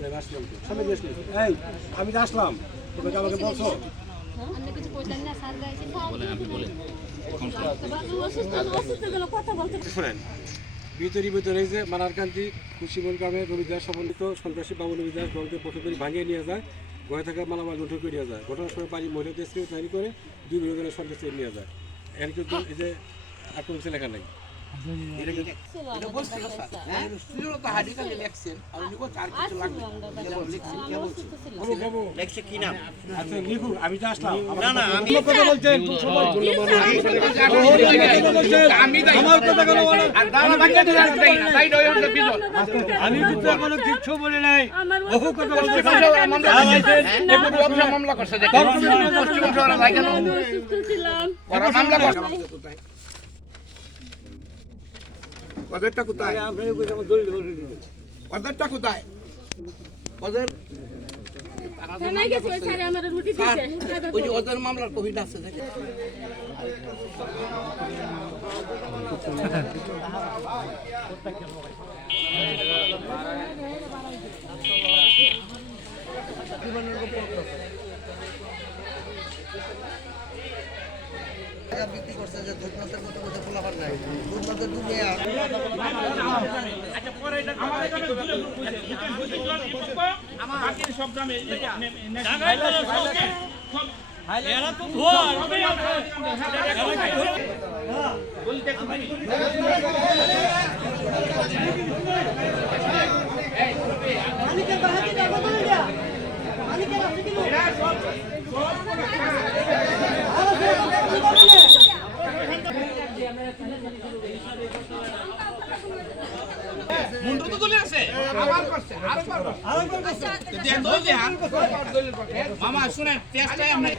আমি আসলাম তো সামনে জিজ্ঞেস করেছি এই আমি তো আসলাম তুমি আমাকে বলছো বলতে ভিতরি ভিতরে যে মানারকান্দি কুশিমন গ্রামে রবিদাস সমন্বিত সন্ত্রাসী বাবু রবিদাস দলকে পথে করে ভাঙিয়ে নিয়ে যায় ঘরে থাকা মালামাল লুণ্ঠন করে নিয়ে যায় ঘটনার সময় বাড়ি মহিলাদের স্ত্রী তৈরি করে দুই বিনোদনের সন্ত্রাসী নিয়ে যায় এর কিন্তু এই যে আক্রমণ লেখা নাই। আমি কিন্তু এখনও কিচ্ছু বলি নাই বহু কথা মামলা করছে। মামলা করছে ওদেরটা কোথায়? ওদেরটা কোথায়? ওদের গেছে ওই স্যার আমার রুটি দিছে ওই যে ওদের মামলার কবিতা আছে দেখে বিক্রি করছে যে দুধ মাছের মতো মতো ফলাফল নাই। দুধ মাছের ডুবে মুন্ডু তো চলে আছে। আবার করছে আরেকবার করছে। আরেকবার করছে দেন দই দে মামা শুনেন টেস্টটা আমরা